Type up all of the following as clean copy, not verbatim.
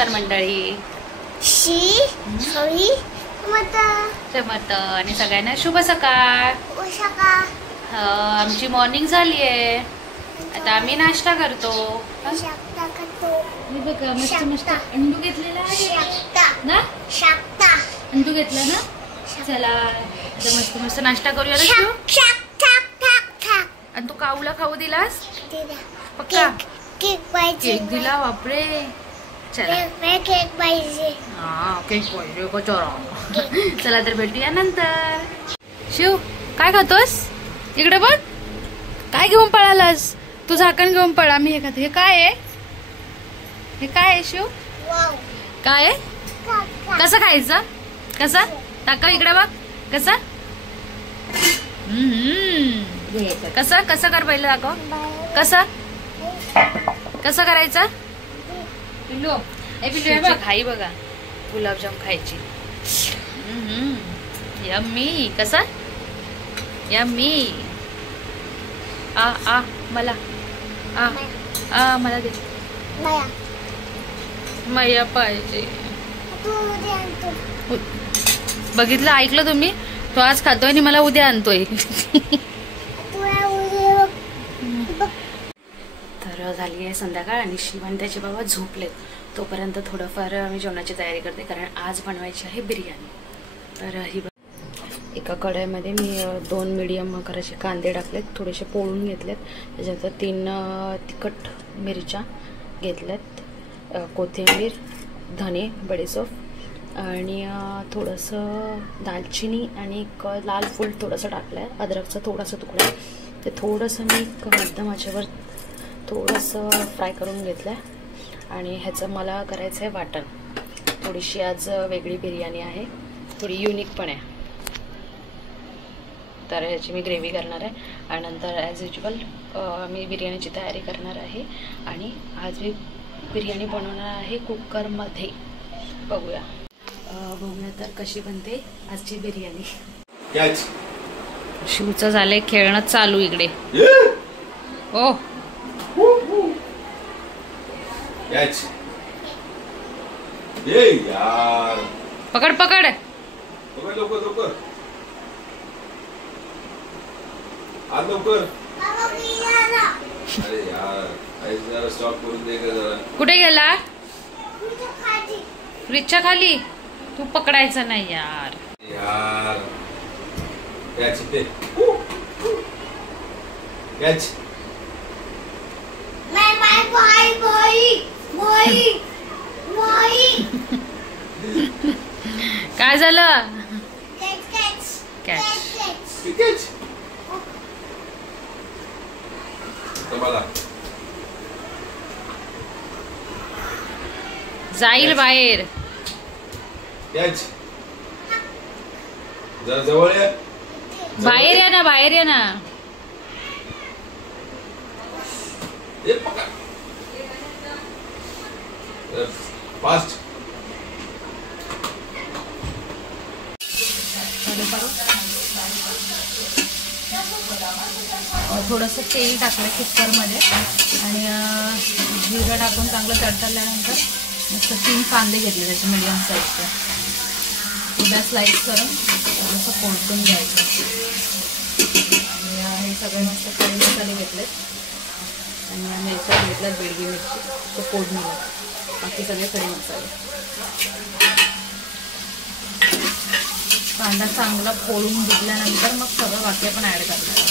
नमस्कार मंडळी. आणि सगळ्यांना शुभ सकाळ. आमची मॉर्निंग झाली आहे. आता आम्ही नाश्ता करतो. बघा मस्त मस्त अंडू घेतलेला आहे ना. अंडू घेतला ना. चला आता मस्त मस्त नाश्ता करूया ना. आणि तू काऊला खाऊ दिलास पक्का. केक दिला बापरे. चला केक पाहिजे. हा केक पाहिजे का. चला तर भेटूया नंतर. शिव काय खातोस. इकडे बघ काय घेऊन पळालास. तू झाकण घेऊन पळा. मी हे खाते. हे काय आहे. हे काय आहे शिव. काय आहे. कसं खायचं. कसं टाका इकडे बघ. कसं कसं कसं कर पहिलं दाखव. कसं कसं करायचं. पिल्लू पिल्लू खाई बघा. गुलाबजाम खायची. यम्मी. कसं यम्मी. आ मला मला दे. मैया पाहिजे. बघितलं ऐकलं तुम्ही. तो आज खातोय आणि मला उद्या आणतोय. तर झाली आहे संध्याकाळ आणि शिव आणि त्याचे बाबा झोपलेत. तोपर्यंत थोडंफार मी जेवणाची तयारी करते कारण आज बनवायची आहे बिर्याणी. तर ही एका कढईमध्ये मी 2 मीडियम आकाराचे कांदे टाकलेत. थोडेसे पोळून घेतलेत. त्याच्यानंतर 3 तिखट मिरच्या घेतल्यात. कोथिंबीर, धने, बडीशेप आणि थोडंसं दालचिनी आणि एक लाल फूल थोडंसं टाकलं आहे. अद्रकचा थोडासा तुकडा. ते थोडंसं मी मध्यम आचेवर थोडंसं फ्राय करून घेतलं आहे. आणि ह्याचं मला करायचं आहे वाटण. थोडीशी आज वेगळी बिर्याणी आहे. थोडी युनिक पण आहे. तर ह्याची मी ग्रेव्ही करणार आहे. आणि नंतर ॲज युज्युअल मी बिर्याणीची तयारी करणार आहे. आणि आज मी बिर्याणी बनवणार आहे कुकरमध्ये. बघूया तर कशी बनते आजची बिर्याणी. शिवचं झालंय खेळणं चालू इकडे. ओ पकड पकड. कुठे गेला. फ्रीजच्या खाली. तू पकडायचं नाही यार. काय झालं. जाईल बाहेर. बाहेर या ना. बाहेर या ना. फास्ट. थोडंसं तेल टाकलं कुकरमध्ये आणि जिरं टाकून चांगलं तडतडल्यानंतर मस्त 3 कांदे घेतले त्याचे मीडियम साईजचे. उद्या स्लाइस करून थोडंसं परतून घ्यायचं. आणि हे सगळे मस्त खडे मसाले घेतलेत. आणि मिरच्या घेतल्यात. बेडगी मिरची तो फोडणीला. बाकी सगळे खडे मसाले. कांदा चांगला फोडून घेतल्यानंतर मग सगळं बाकी आपण ॲड करणार.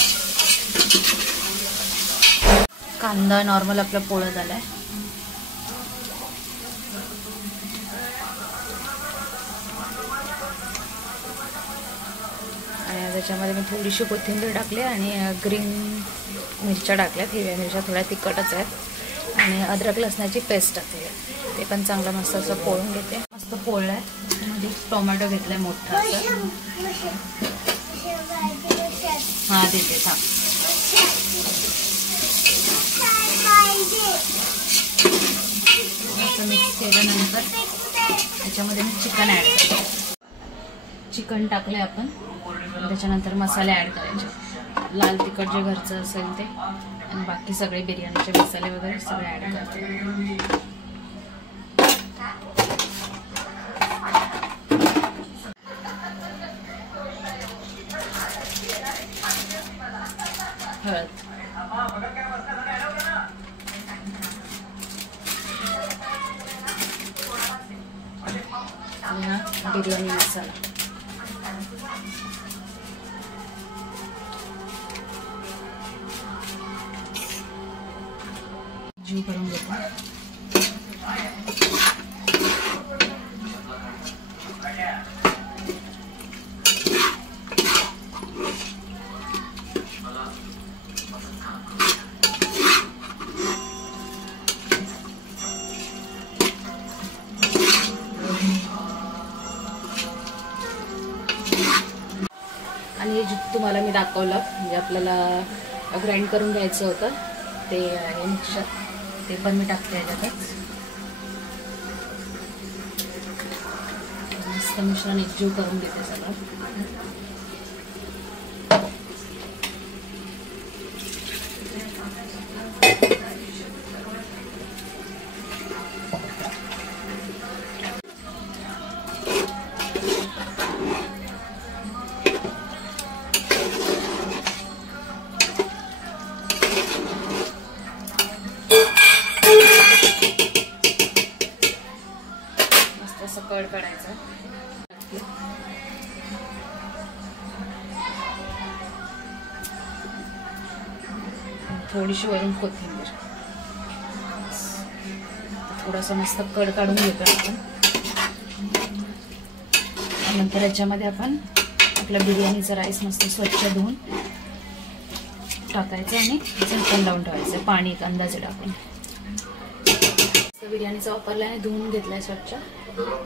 कांदा नॉर्मल आपला पोळा झालाय. आणि त्याच्यामध्ये मी थोडीशी कोथिंबीर टाकली आणि ग्रीन मिरच्या टाकल्यात. हिरव्या मिरच्या थोड्या तिखटच आहेत. आणि अद्रक लसणाची पेस्ट टाकली आहे. ते पण चांगलं मस्त असं पोळून घेते. मस्त पोळलं आहे. म्हणजे टोमॅटो घेतलाय मोठा असं. हा देते थांब. मिक्स केल्यानंतर त्याच्यामध्ये मी चिकन ॲड करते. चिकन टाकले आपण. त्याच्यानंतर मसाले ॲड करायचे. लाल तिखट जे घरचं असेल ते आणि बाकी सगळे बिर्याणीचे मसाले वगैरे सगळे ॲड करते. हळद. आणि हा बिर्याणी मसाला. जीव करून घेतो. आणि हे तुम्हाला मी दाखवलं म्हणजे आपल्याला ग्राइंड करून घ्यायचं होतं ते आहे मिक्सर, ते पण मी टाकते याच्यातच. मस्त मिश्रण एकजीव करून घेते सगळं. असं कड काढायचं. थोडीशी वरून कोथिंबीर. थोडासा मस्त कड काढून घेतो आपण. नंतर याच्यामध्ये आपण आपल्या बिर्याणीचा राईस मस्त स्वच्छ धुवून टाकायचं आणि झाकण लावून ठेवायचं. पाणी अंदाजे टाकून. बिर्याणीचा वापरला आणि धुवून घेतलाय स्वच्छ,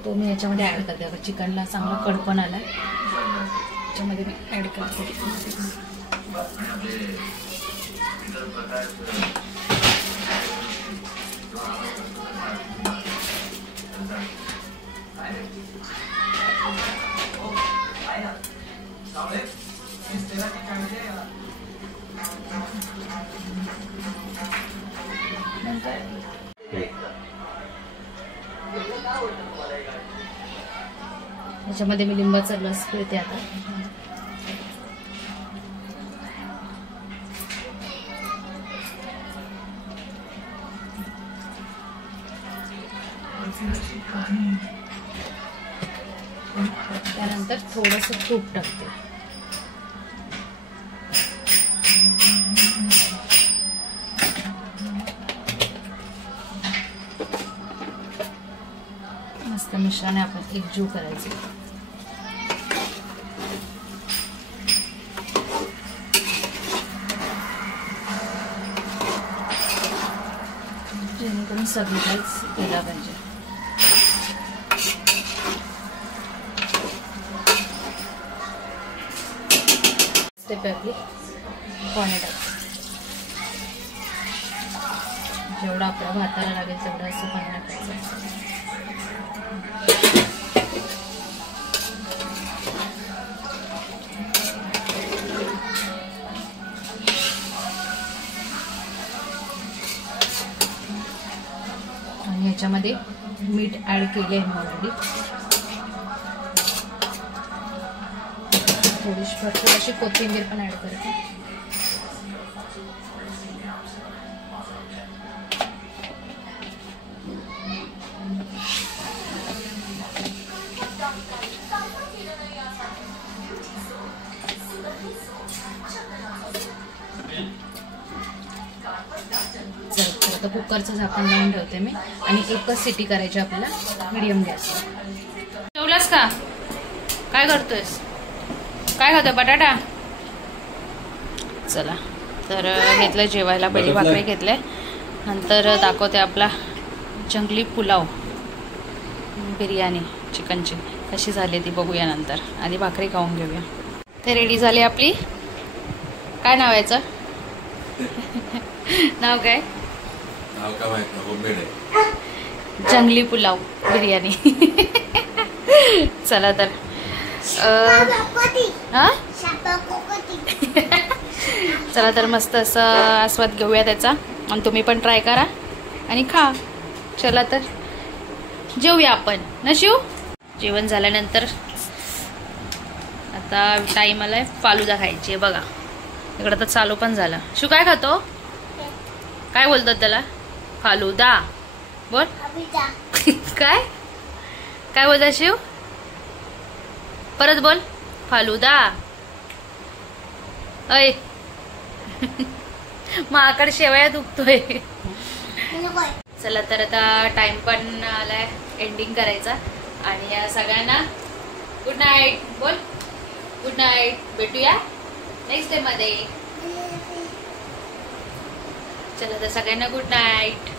तो मी याच्यामध्ये ऍड करते. चिकनला चांगला कडपण आलाय, याच्यामध्ये मी ऍड करते. याच्यामध्ये मी लिंबाचा रस पिळते आता. त्यानंतर थोडंसं तूप टाकते. मस्त मिश्रण आपण एकजीव करायचं. जेणेकरून सगळीकडेच केला पाहिजे. स्टेप आपली पाणी टाकायचं. जेवढं आपल्या भाताला लागेल तेवढं असं पाणी टाकायचं. आणि याच्यामध्ये मीठ ऍड केले आहे मी ऑलरेडी. थोडीशी कोथिंबीर पण ऍड करते. आता कुकरचं झाकण लावून ठेवते मी आणि एकच सिटी करायची आपल्याला मीडियम गॅसवर. जेवलास का? काय करतोयस? काय खातोय? बटाटा. चला तर घेतलं जेवायला. पहिली भाकरी घेतले, नंतर दाखवते आपला जंगली पुलाव बिर्याणी चिकनची कशी झाली ती बघूया नंतर. आधी भाकरी खाऊन घेऊया. ते रेडी झाली आपली. काय नाव याचं? नाव काय? जंगली पुलाव बिर्याणी. चला तर चला तर मस्त असं आस्वाद घेऊया त्याचा आणि तुम्ही पण ट्राय करा आणि खा. चला तर जेवूया आपण ना शिव. जेवण झाल्यानंतर आता टाइम आलाय फालुदा खायची. बघा इकडं तर चालू पण झाला. शिव काय खातो? काय बोलतात त्याला? फालुदा. बोल. काय काय बोलतात शिव? परत बोल. फालुदा. अय माकड शेवया दुखतोय. चला तर आता टाइम पण आलाय एंडिंग करायचा. आणि या सगळ्यांना गुड नाईट बोल. Good night. भेटूया नेक्स्ट डे मध्ये. चला तर सगळ्यांना गुड नाईट.